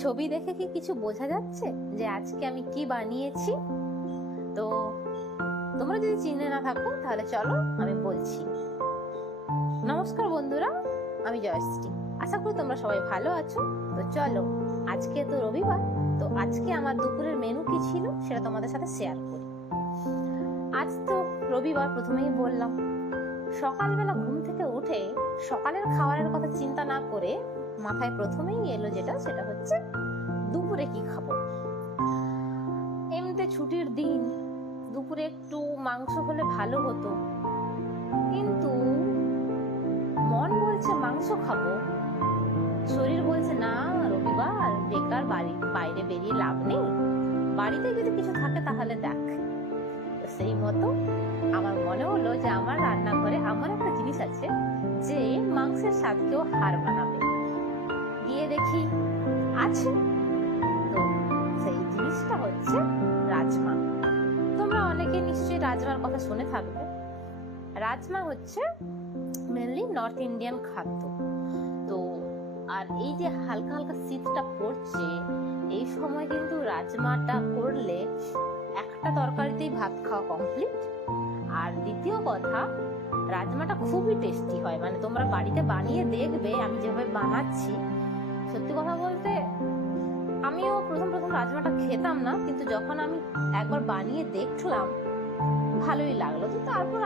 ছবি দেখে কি কিছু বোঝা যাচ্ছে যে আজকে আমি কি বানিয়েছি? তো তোমরা যদি চিনে না থাকো তাহলে চলো আমি বলছি। নমস্কার বন্ধুরা, আমি জয়শ্রী। আশা করি তোমরা সবাই ভালো আছো। তো চলো, আজকে তো রবিবার, তো আজকে আমার দুপুরের মেনু কি ছিল সেটা তোমাদের সাথে শেয়ার করি। আজ তো রবিবার, প্রথমেই বললাম। সকালবেলা ঘুম থেকে উঠে সকালের খাবারের কথা চিন্তা না করে মাথায় প্রথমেই এলো সেটা হচ্ছে দুপুরে কি খাবো। এমনিতে ছুটির দিন, দুপুরে একটু মাংস হলে ভালো হতো, কিন্তু মন বলছে মাংস খাবো, শরীর বলছে না রবিবার, বেকার বাইরে বেরিয়ে লাভ নেই, বাড়িতে যদি কিছু থাকে তাহলে দেখ। তো সেই মতো আমার মনে হলো যে আমার রান্নাঘরে এমন একটা জিনিস আছে যে মাংসের স্বাদকেও হার মানাবে। গিয়ে দেখি আছে, তো সেই জিনিসটা হচ্ছে রাজমা। তোমরা অনেকে নিশ্চয়ই রাজমার কথা শুনে থাকবে। রাজমা হচ্ছে মেনলি নর্থ ইন্ডিয়ান খাদ্য। তো আর এই যে হালকা হালকা শীতটা পড়ছে, এই সময় কিন্তু রাজমাটা করলে একটা তরকারিতেই ভাত খাওয়া কমপ্লিট। আর দ্বিতীয় কথা, রাজমাটা খুবই টেস্টি হয়। মানে তোমরা বাড়িতে বানিয়ে দেখবে আমি যেভাবে বানাচ্ছি। সত্যি কথা বলতে আমিও প্রথম রাজমাটা খেতাম না, কিন্তু যখন আমি একবার বানিয়ে দেখলাম ভালোই লাগলো। তো তারপর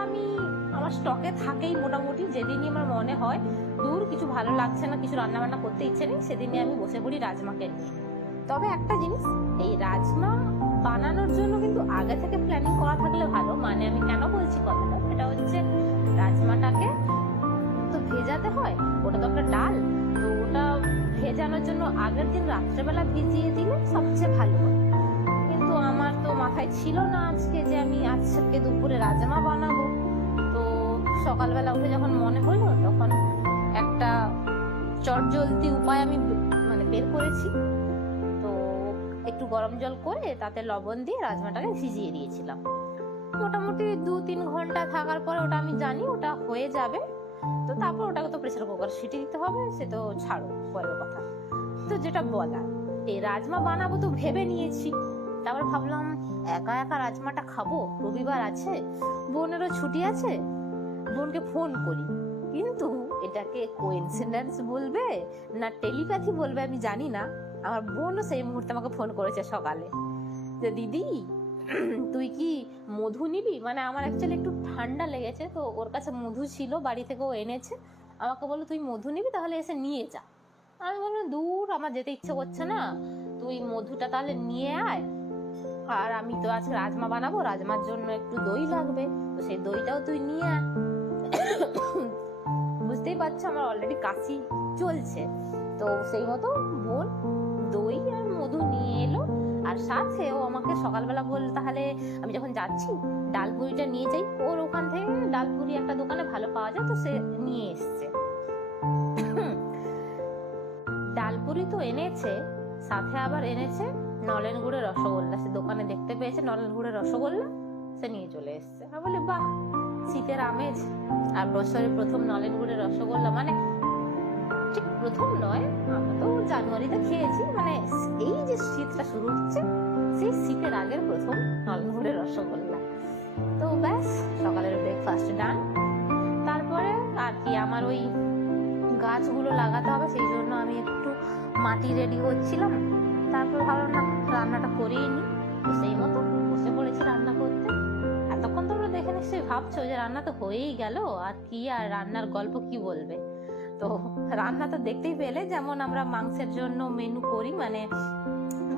আমার স্টকে থাকেই মোটামুটি। যেদিনই আমার মনে হয় দূর কিছু ভালো লাগছে না, কিছু রান্না বান্না করতে ইচ্ছে নেই, সেদিনই আমি বসে পড়ি রাজমাকে নিয়ে। তবে একটা জিনিস, এই রাজমা বানানোর জন্য কিন্তু আগে থেকে প্ল্যানিং করা থাকলে ভালো। মানে আমি কেন বলছি কথাটা, সেটা হচ্ছে রাজমাটাকে তো ভেজাতে হয়, ওটা তো একটা ডাল, তো ওটা ভেজানোর জন্য আগের দিন রাত্রেবেলা ভিজিয়ে দিলে সবচেয়ে ভালো হয়। কিন্তু আমার তো মাথায় ছিল না আজকে যে আমি আজকে দুপুরে রাজমা বানাবো। তো সকালবেলা উঠে যখন মনে হলো, তখন একটা চটজলদি উপায় আমি বের করেছি। তো একটু গরম জল করে তাতে লবণ দিয়ে রাজমাটাকে ভিজিয়ে দিয়েছিলাম। মোটামুটি 2-3 ঘন্টা থাকার পরে ওটা আমি জানি ওটা হয়ে যাবে। তো তারপর ওটাকে তো প্রেসার কুকার সিটি দিতে হবে, সে তো ছাড়ো, পরের কথা। তো যেটা বলা, এই রাজমা বানাবো তো ভেবে নিয়েছি। তারপর ভাবলাম একা একা রাজমাটা খাবো, রবিবার আছে, বোনেরও ছুটি আছে, বোনকে ফোন করি। কিন্তু এটাকে কোইন্সিডেন্স বলবে না টেলিপ্যাথি বলবে আমি জানি না। আমার বোনও সেই মুহূর্তে আমাকে ফোন করেছে সকালে যে দিদি তুই কি মধু নিবি। মানে আমার অ্যাকচুয়ালি একটু ঠান্ডা লেগেছে, তো ওর কাছে মধু ছিল, বাড়ি থেকে ও এনেছে। আমাকে বললো তুই মধু নিবি, তাহলে এসে নিয়ে যা। আমি বললাম দূর, আমার যেতে ইচ্ছে করছে না, তুই মধুটা তাহলে নিয়ে আয়। আর আমি তো আজকে রাজমা বানাবো, রাজমার জন্য একটু দই লাগবে, তো সেই দইটাও তুই নিয়ে আয়। বুঝতেই পারছো আমার অলরেডি কাশি চলছে। তো সেই মতো বোন দই আর মধু নিয়ে এলো। আর সাথে ও আমাকে সকালবেলা বলল তাহলে আমি যখন যাচ্ছি ডালপুরিটা নিয়ে যাই। ওর ওখান থেকে ডালপুরি একটা দোকানে ভালো পাওয়া যায়, তো সে নিয়ে এসছে। ডালপুরি তো এনেছে, সাথে আবার এনেছে নলেন গুড়ের রসগোল্লা। সে দোকানে দেখতে পেয়েছে নলেন গুড়ের রসগোল্লা, সে নিয়ে চলে এসছে। আমি বলি বাহ, শীতের আমেজ আর বছরের প্রথম নলেন গুড়ের রসগোল্লা। মানে ঠিক প্রথম নয়, আমরা তো জানুয়ারিতে খেয়েছি, মানে এই যে শীতটা শুরু হচ্ছে সেই শীতের আগের প্রথম নলেন গুড়ের রসগোল্লা। তো ব্যাস, সকালের ব্রেকফাস্ট ডান। তারপরে আর কি, আমার ওই গাছগুলো লাগাতে হবে, সেই জন্য আমি একটু মাটি রেডি করছিলাম। তারপর ভাবলাম না রান্নাটা করেই নি, তো সেই মতো বসে পড়েছি রান্না করতে। এতক্ষণ তোমরা দেখে নিশ্চয়ই ভাবছো যে রান্না তো হয়েই গেল, আর কি আর রান্নার গল্প কি বলবে। তো রান্না তো দেখতেই পেলে, যেমন আমরা মাংসের জন্য মেনু করি, মানে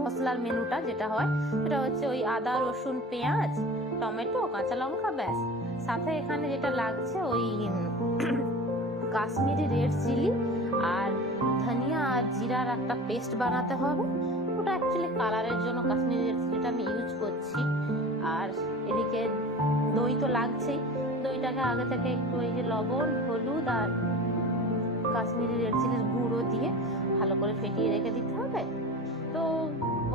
মশলার মেনুটা যেটা হয় সেটা হচ্ছে ওই আদা রসুন পেঁয়াজ টমেটো কাঁচা লঙ্কা, ব্যাস। সাথে এখানে যেটা লাগছে ওই কাশ্মীরি রেড চিলি আর ধনিয়া আর জিরার একটা পেস্ট বানাতে হবে। ওটা অ্যাকচুয়ালি কালারের জন্য কাশ্মীরি রেড চিলিটা আমি ইউজ করছি। আর এদিকে দই তো লাগছেই, দইটাকে আগে থেকে একটু এই যে লবণ হলুদ আর কাশ্মীরি রেড চিলির গুঁড়ো দিয়ে ভালো করে ফেটিয়ে রেখে দিতে হবে। তো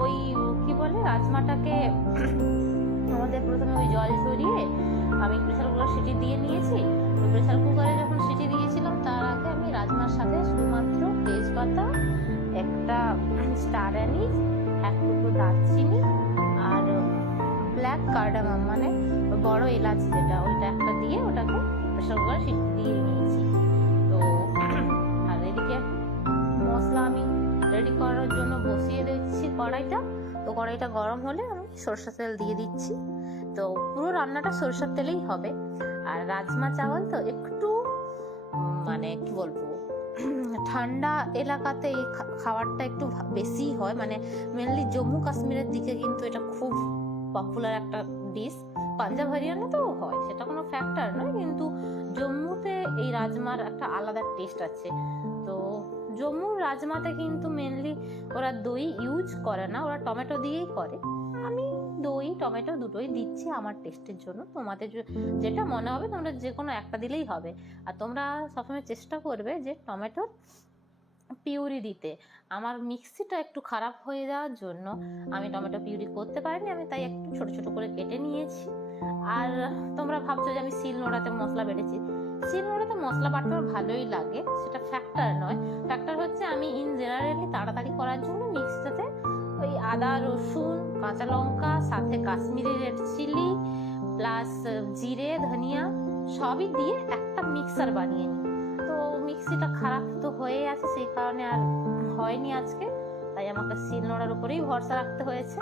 ওই কি বলে, রাজমাটাকে আমাদের প্রথমে ওই জল ঝরিয়ে আমি প্রেসার কুকার সিটি দিয়ে নিয়েছি। তো প্রেসার কুকারে যখন সিটি দিয়েছিলাম তার আগে আমি রাজমার সাথে শুধুমাত্র তেজপাতা, একটা স্টার অ্যানিস, এক টুকরো দারচিনি, আর ব্ল্যাক কার্ডামাম মানে বড় এলাচ যেটা, ওইটা একটা দিয়ে ওটাকে প্রেশার কুকারে সিটি দিয়ে নিয়েছি। তো আর এদিকে মশলা আমি রেডি করার জন্য বসিয়ে দিচ্ছি কড়াইটা। তো কড়াইটা গরম হলে আমি সরষের তেল দিয়ে দিচ্ছি। তো পুরো রান্নাটা সরষের তেলেই হবে। আর রাজমা চাওয়াল তো একটু মানে কি বলবো, ঠান্ডা এলাকাতে এই খাবারটা একটু বেশি হয়, মানে মেনলি জম্মু কাশ্মীরের দিকে কিন্তু এটা খুব পপুলার একটা ডিশ। পাঞ্জাব হরিয়ানাতেও হয়, সেটা কোনো ফ্যাক্টর নয়, কিন্তু জম্মুতে এই রাজমার একটা আলাদা টেস্ট আছে। তো জম্মুর রাজমাতে কিন্তু মেনলি ওরা দই ইউজ করে না, ওরা টমেটো দিয়েই করে। আমি দই টমেটো দুটোই দিচ্ছি আমার টেস্টের জন্য। তোমাদের যেটা মনে হবে তোমরা যে কোনো একটা দিলেই হবে। আর তোমরা সবসময় চেষ্টা করবে যে টমেটোর পিউরি দিতে। আমার মিক্সিটা একটু খারাপ হয়ে যাওয়ার জন্য আমি টমেটো পিউরি করতে পারিনি, আমি তাই একটু ছোট ছোট করে কেটে নিয়েছি। আর তোমরা ভাবছো যে আমি শিলনোড়াতে মশলা বেটেছি, শিলনোড়াতে মশলা বাটতে আমার ভালোই লাগে, সেটা ফ্যাক্টর নয়। ফ্যাক্টর হচ্ছে আমি ইন জেনারেলি তাড়াতাড়ি করার জন্য মিক্সিটাতে ওই আদা রসুন কাঁচা লঙ্কা সাথে কাশ্মীরি রেড চিলি প্লাস জিরে ধনিয়া সবই দিয়ে একটা মিক্সার বানিয়ে নিই। তো মিক্সিটা খারাপ তো হয়ে আছে, সেই কারণে আর হয়নি আজকে, তাই আমাকে শিলনোড়ার উপরেই ভরসা রাখতে হয়েছে।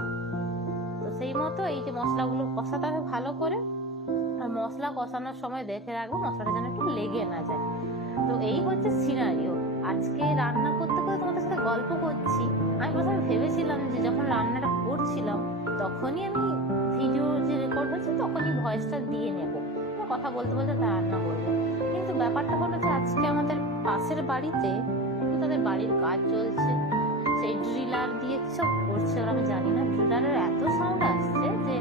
তো সেই মতো এই যে মশলাগুলো কষাতে হবে ভালো করে, আর মশলা কষানোর সময় দেখে রাখবো মশলাটা যেন একটু লেগে না যায়। তো এই হচ্ছে সিনারিও। আজকে রান্না করতে করতে তোমাদের সাথে গল্প করছি। আমি প্রথমে ভেবেছিলাম যে যখন রান্নাটা করছিলাম তখনই আমি ভিডিও যে রেকর্ড হচ্ছে তখনই ভয়েসটা দিয়ে নেব, কথা বলতে বলতে রান্না করবো। কিন্তু ব্যাপারটা হলো যে আজকে আমাদের পাশের বাড়িতে তাদের বাড়ির কাজ চলছে, সেই ড্রিলার দিয়ে সব করছে ওরা, আমি জানি না। ড্রিলারের এত সাউন্ড আসছে যে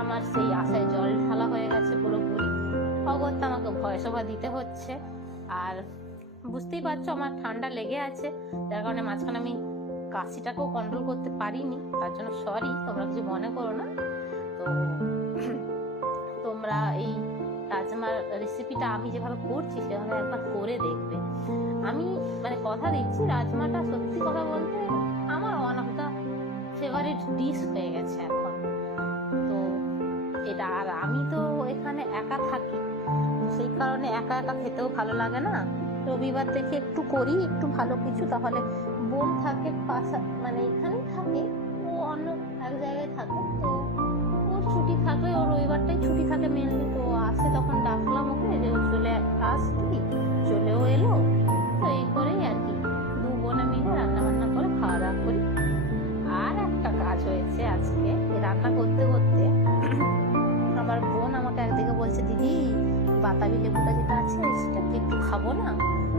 আমার সেই আশায় জল ঢালা হয়ে গেছে পুরোপুরি। অগত্যা আমাকে ভয়েস ওভার দিতে হচ্ছে। আর বুঝতেই পারছো আমার ঠান্ডা লেগে আছে, যার কারণে মাঝখানে আমি কাশিটাকেও কন্ট্রোল করতে পারিনি, তার জন্য সরি, তোমরা কিছু মনে করো না। তো তোমরা এই রাজমার রেসিপিটা আমি যেভাবে করছি সেভাবে একবার করে দেখবে। আমি মানে কথা দিচ্ছি, রাজমাটা সত্যি কথা বলতে আমার one of the favourite dish হয়ে গেছে এখন। তো এটা, আর আমি তো এখানে একা থাকি, সেই কারণে একা একা খেতেও ভালো লাগে না। রবিবার থেকে একটু করি একটু ভালো কিছু, তাহলে বোন থাকে পাশা মানে এখানেই থাকে, ও অন্য এক জায়গায় থাকে। তো ওর ছুটি থাকলে, ওর রবিবারটাই ছুটি থাকে মেনলি, তো আসে তখন ডাকলাম ওকে যে ও চলে আসবি, চলেও এলো। তো এই করেই আর কি দু বোনে মিলে রান্না বান্না করে খাওয়া দাওয়া করি। আর একটা কাজ হয়েছে আজকে রান্না করতে করতে, আমার বোন আমাকে একদিকে বলছে, দিদি বাতাবি লেবুটা যেটা আছে সেটাকে একটু খাবো না।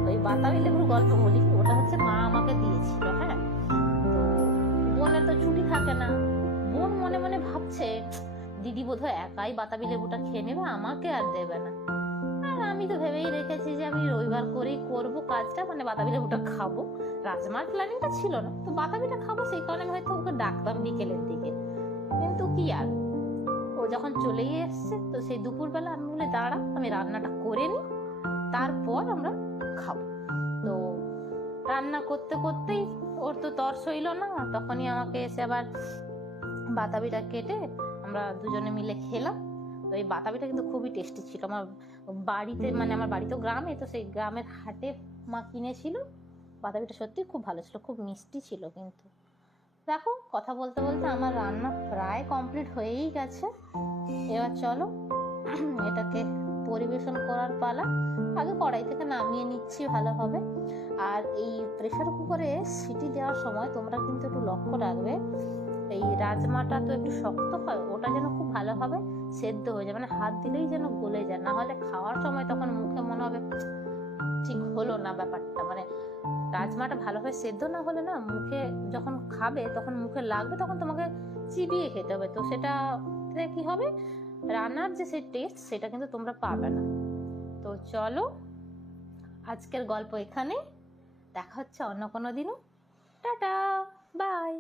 ওই বাতাবি লেবুর গল্প বলি, ওটা হচ্ছে মা আমাকে দিয়েছিল। হ্যাঁ, তো বোনের তো ছুটি থাকে না, বোন মনে মনে ভাবছে দিদি বোধহয় একাই বাতাবি লেবুটা খেয়ে নেবে, আমাকে আর দেবে না। আর আমি তো ভেবেই রেখেছি যে আমি রবিবার করেই করবো কাজটা, মানে বাতাবি লেবুটা খাবো। রাজমার প্ল্যানিংটা ছিল না, তো বাতাবিটা খাবো, সেই কারণে আমি হয়তো ওকে ডাকতাম বিকেলের দিকে। কিন্তু কি আর, ও যখন চলেই এসছে, তো সেই দুপুরবেলা আমি বলে দাঁড়া আমি রান্নাটা করে নিই, তারপর আমরা খাবো। তো রান্না করতে করতেই ওর তো তর সইল না, তখনই আমাকে এসে আবার বাতাবিটা কেটে আমরা দুজনে মিলে খেলাম। তো এই বাতাবিটা কিন্তু খুবই টেস্টি ছিল। আমার বাড়িতে, মানে আমার বাড়ি তো গ্রামে, তো সেই গ্রামের হাটে মা কিনেছিল বাতাবিটা, সত্যি খুব ভালো ছিল, খুব মিষ্টি ছিল। কিন্তু দেখো কথা বলতে বলতে আমার রান্না প্রায় কমপ্লিট হয়েই গেছে। এবার চলো এটাকে পরিবেশন করার পালা। আগে কড়াই থেকে নামিয়ে নিচ্ছি ভালোভাবে। আর এই প্রেসার কুকারে সিটি দেওয়ার সময় তোমরা কিন্তু একটু লক্ষ্য রাখবে, এই রাজমাটা তো একটু শক্ত হয়, ওটা যেন খুব ভালোভাবে সেদ্ধ হয়ে যায়, মানে হাত দিলেই যেন গলে যায়, না হলে খাওয়ার সময় তখন মুখে মনে হবে ঠিক হলো না ব্যাপারটা। মানে রাজমাটা ভালোভাবে সেদ্ধ না হলে না, মুখে যখন খাবে তখন মুখে লাগবে, তখন তোমাকে চিবিয়ে খেতে হবে। তো সেটা কি হবে, রান্নার যে সেই টেস্ট সেটা কিন্তু তোমরা পাবে না। তো চলো আজকের গল্প এখানে, দেখা হচ্ছে অন্য কোনো দিনও। Tata, by.